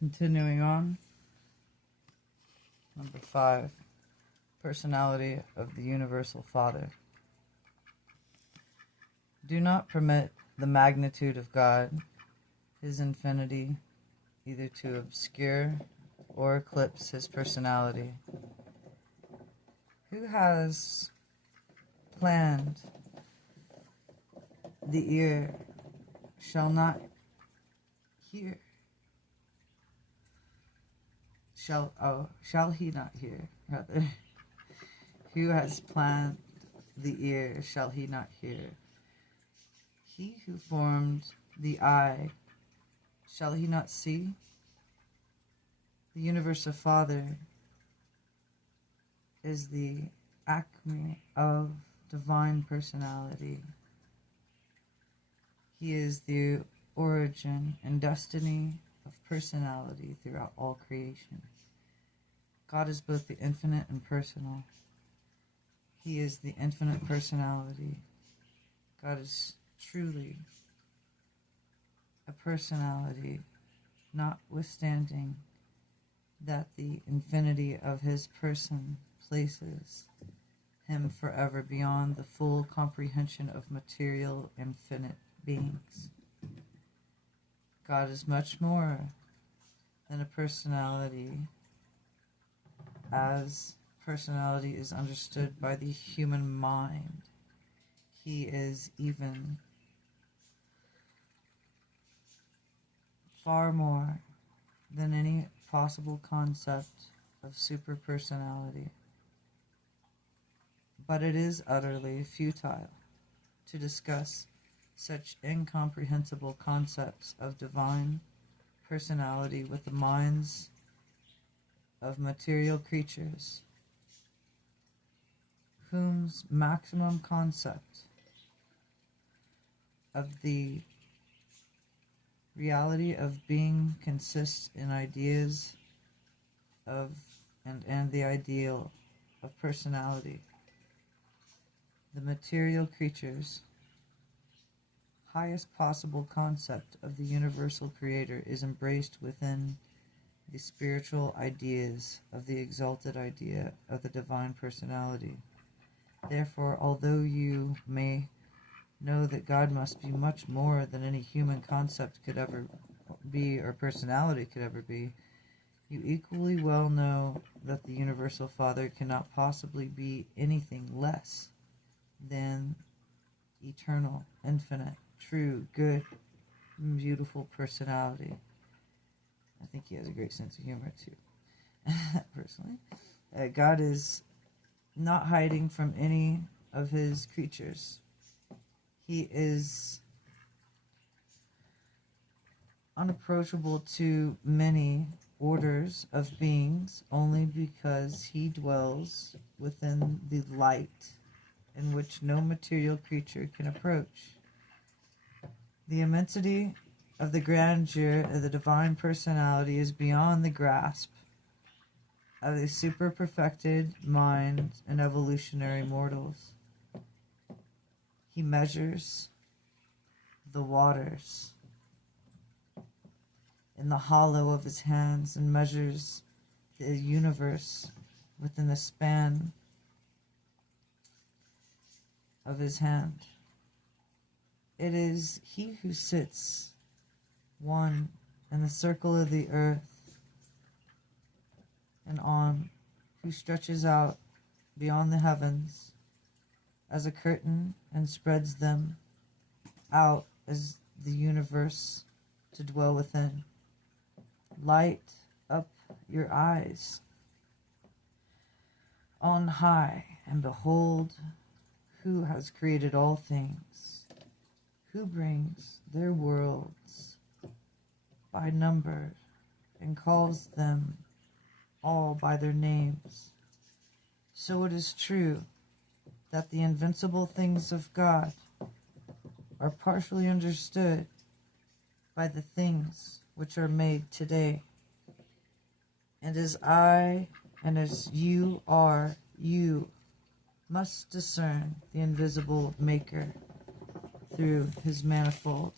Continuing on. Number 5. Personality of the Universal Father. Do not permit the magnitude of God, His infinity, either to obscure or eclipse His personality. Who has planned the ear shall not hear. Shall he not hear, rather. Who has planned the ear shall he not hear. He who formed the eye, shall he not see? The Universal Father is the acme of divine personality. He is the origin and destiny of personality throughout all creation. God is both the infinite and personal. He is the infinite personality. God is truly a personality, notwithstanding that the infinity of His person places Him forever beyond the full comprehension of material infinite beings. God is much more than a personality, as personality is understood by the human mind. He is even far more than any possible concept of superpersonality. But it is utterly futile to discuss such incomprehensible concepts of divine personality with the minds of material creatures, whose maximum concept of the reality of being consists in ideas of and the ideal of personality. The material creature's highest possible concept of the universal creator is embraced within the spiritual ideas of the exalted idea of the divine personality. Therefore, although you may know that God must be much more than any human concept could ever be or personality could ever be, you equally well know that the Universal Father cannot possibly be anything less than eternal, infinite, true, good, beautiful personality. I think he has a great sense of humor too, personally. God is not hiding from any of His creatures. He is unapproachable to many orders of beings only because He dwells within the light in which no material creature can approach. The immensity of the grandeur of the divine personality is beyond the grasp of a super-perfected mind and evolutionary mortals. He measures the waters in the hollow of His hands and measures the universe within the span of His hand. It is He who sits one in the circle of the earth and on, who stretches out beyond the heavens as a curtain and spreads them out as the universe to dwell within. Light up your eyes on high and behold who has created all things, who brings their worlds by number and calls them all by their names. So it is true that the invincible things of God are partially understood by the things which are made today. And as I and as you are, you must discern the invisible Maker through His manifold.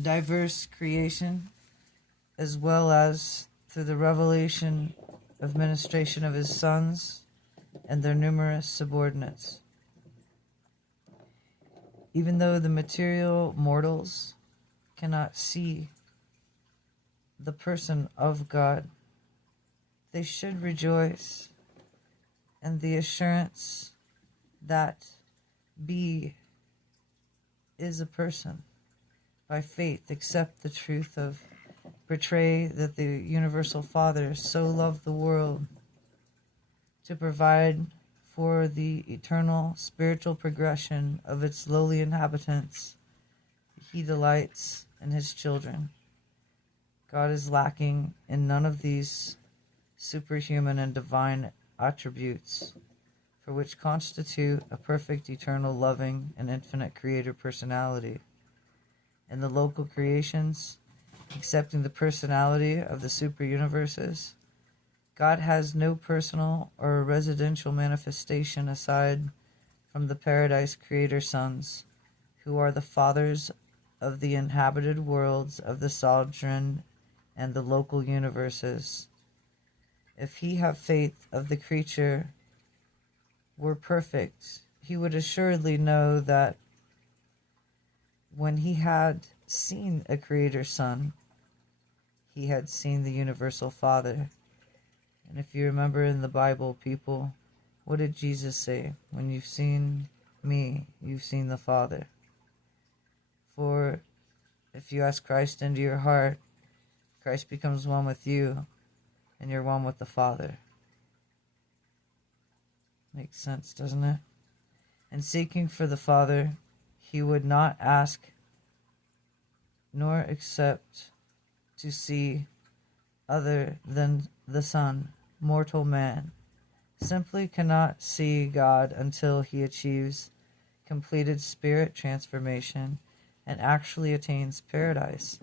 diverse creation, as well as through the revelation of ministration of his sons and their numerous subordinates. Even though the material mortals cannot see the person of God, they should rejoice in the assurance that B is a person. By faith, accept the truth of portray that the universal Father so loved the world to provide for the eternal spiritual progression of its lowly inhabitants. He delights in his children. God is lacking in none of these superhuman and divine attributes, for which constitute a perfect, eternal, loving, and infinite creator personality. In the local creations, accepting the personality of the super-universes, God has no personal or residential manifestation aside from the paradise creator sons, who are the fathers of the inhabited worlds of the sovereign and the local universes. If he have faith of the creature were perfect, he would assuredly know that when he had seen a creator son, he had seen the universal Father. And if you remember in the Bible, people, what did Jesus say? When you've seen me, you've seen the Father. For if you ask Christ into your heart, Christ becomes one with you, and you're one with the Father. Makes sense, doesn't it? And seeking for the Father, he would not ask nor accept to see other than the Son. Mortal man simply cannot see God until he achieves completed spirit transformation and actually attains paradise.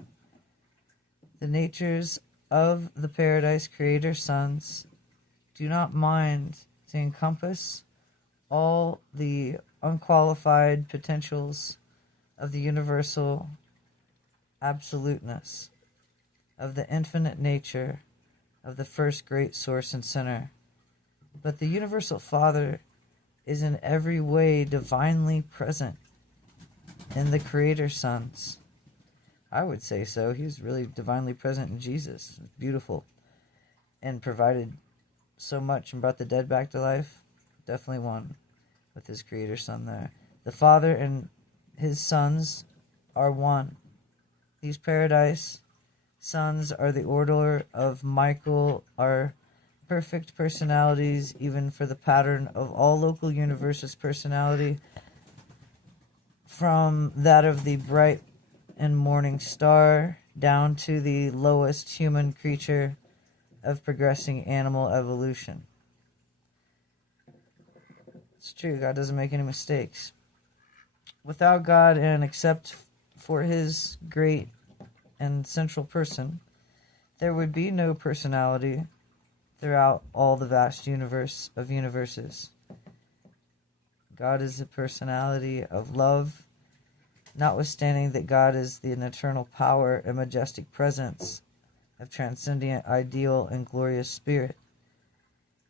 The natures of the paradise creator sons do not mind to encompass all the unqualified potentials of the universal absoluteness, of the infinite nature of the first great source and center. But the universal Father is in every way divinely present in the creator sons. I would say so. He was really divinely present in Jesus. Beautiful. And provided so much and brought the dead back to life. Definitely one with his creator son there. The Father and his sons are one. These paradise sons are the order of Michael, are perfect personalities, even for the pattern of all local universes' personality, from that of the bright and morning star down to the lowest human creature of progressing animal evolution. It's true, God doesn't make any mistakes. Without God and except for his great and central person, there would be no personality throughout all the vast universe of universes. God is a personality of love, notwithstanding that God is the eternal power and majestic presence of transcendent, ideal, and glorious spirit.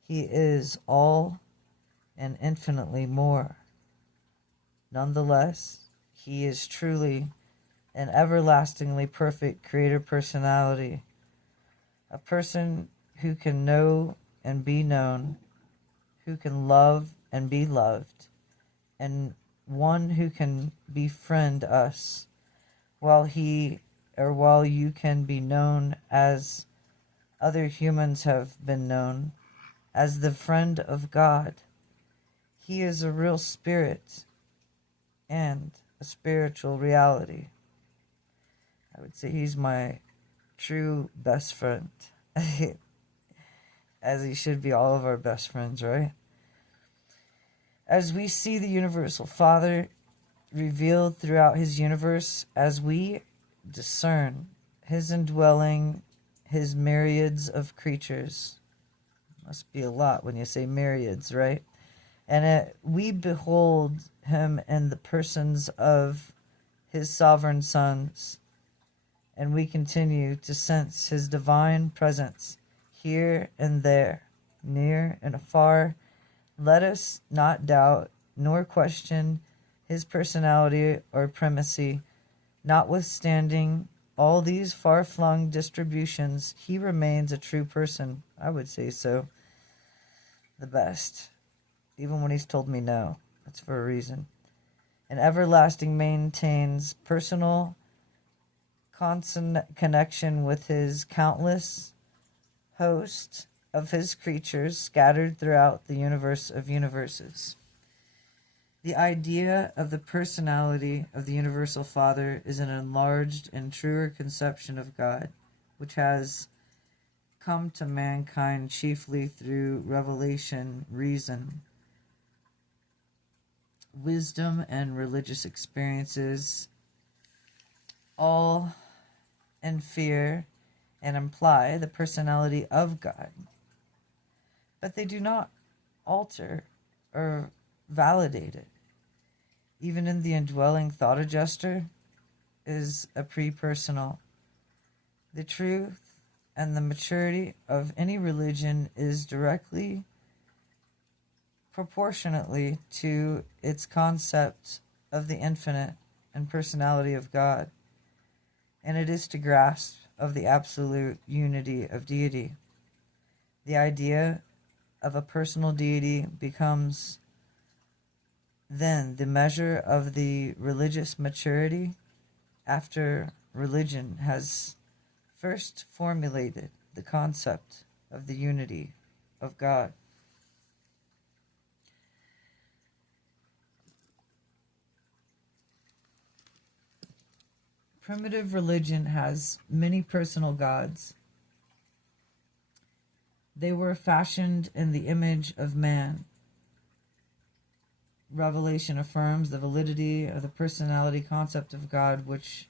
He is all and infinitely more. Nonetheless, he is truly an everlastingly perfect creator personality, a person who can know and be known, who can love and be loved, and one who can befriend us, while you can be known as other humans have been known, as the friend of God. He is a real spirit and a spiritual reality. I would say he's my true best friend. As he should be all of our best friends, right? As we see the universal Father revealed throughout his universe, as we discern his indwelling, his myriads of creatures. Must be a lot when you say myriads, right? And we behold him in the persons of his sovereign sons, and we continue to sense his divine presence here and there, near and afar. Let us not doubt nor question his personality or primacy. Notwithstanding all these far-flung distributions, he remains a true person. I would say so. The best. Even when he's told me no. That's for a reason. And everlasting maintains personal connection with his countless host of his creatures scattered throughout the universe of universes. The idea of the personality of the Universal Father is an enlarged and truer conception of God, which has come to mankind chiefly through revelation, reason, wisdom, and religious experiences, all infer and imply the personality of God. But they do not alter or validate it. Even in the indwelling thought adjuster is a pre-personal. The truth and the maturity of any religion is directly proportionately to its concept of the infinite and personality of God, and it is to grasp of the absolute unity of deity. The idea of a personal deity becomes then the measure of the religious maturity after religion has first formulated the concept of the unity of God. Primitive religion has many personal gods. They were fashioned in the image of man. Revelation affirms the validity of the personality concept of God, which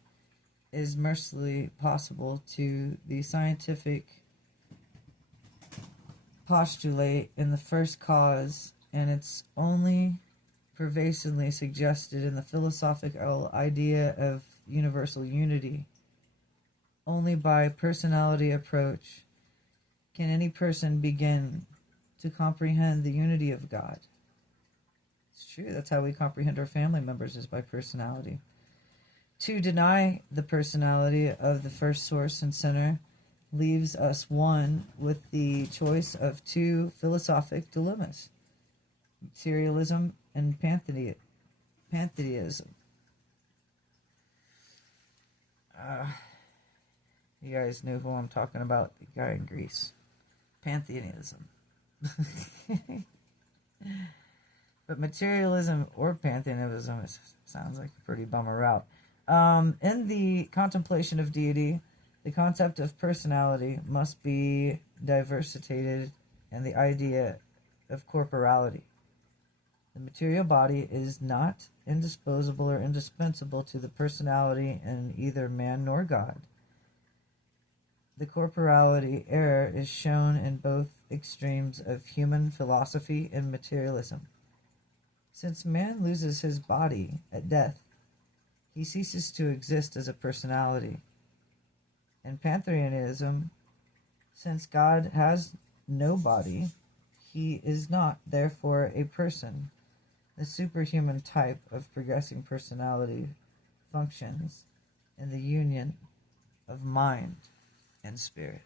is mercifully possible to the scientific postulate in the first cause, and it's only pervasively suggested in the philosophical idea of universal unity. Only by personality approach can any person begin to comprehend the unity of God. It's true, that's how we comprehend our family members, is by personality. To deny the personality of the first source and center leaves us one with the choice of two philosophic dilemmas: materialism and pantheism. You guys know who I'm talking about, the guy in Greece. Pantheism. But materialism or pantheism sounds like a pretty bummer route. In the contemplation of deity, the concept of personality must be diversitated, and the idea of corporality. The material body is not indisposable or indispensable to the personality in either man nor God. The corporality error is shown in both extremes of human philosophy and materialism. Since man loses his body at death, he ceases to exist as a personality. In pantheism, since God has no body, he is not, therefore, a person. The superhuman type of progressing personality functions in the union of mind and spirit.